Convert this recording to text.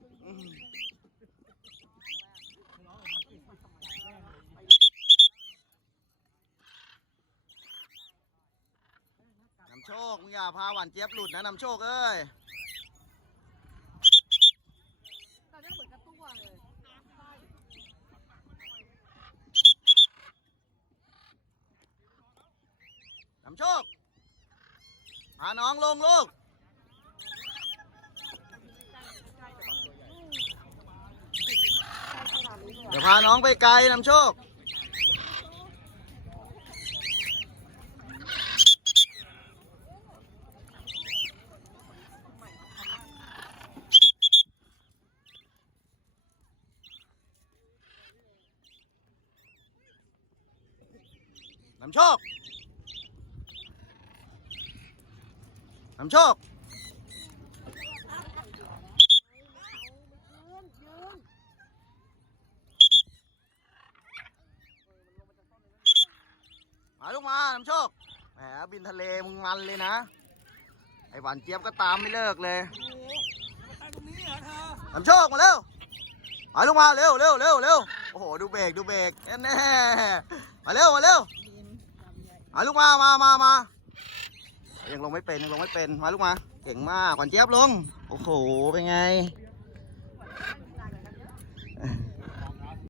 นำโชคมึงอย่าพาหวานเจี๊ยบหลุดนะนำโชคเอ้ยยนำโชคพาน้องลงลูก พาน้องไปไกลนำโชค นำโชคนำโชค มาลูกมานำโชคแหมบินทะเลมึงมันเลยนะ ไอ้หวานเจี๊ยบก็ตามไม่เลิกเลยน้ำโชคมาเร็วมาลูกมาเร็วเร็วเร็วเร็วโอ้โหดูเบรกดูเบรกแน่มาเร็วมาเร็วมาลูกมามามามายังลงไม่เป็นยังลงไม่เป็นมาลูกมา เก่งมากขวัญเจี๊ยบลง โอ้โหเป็นไง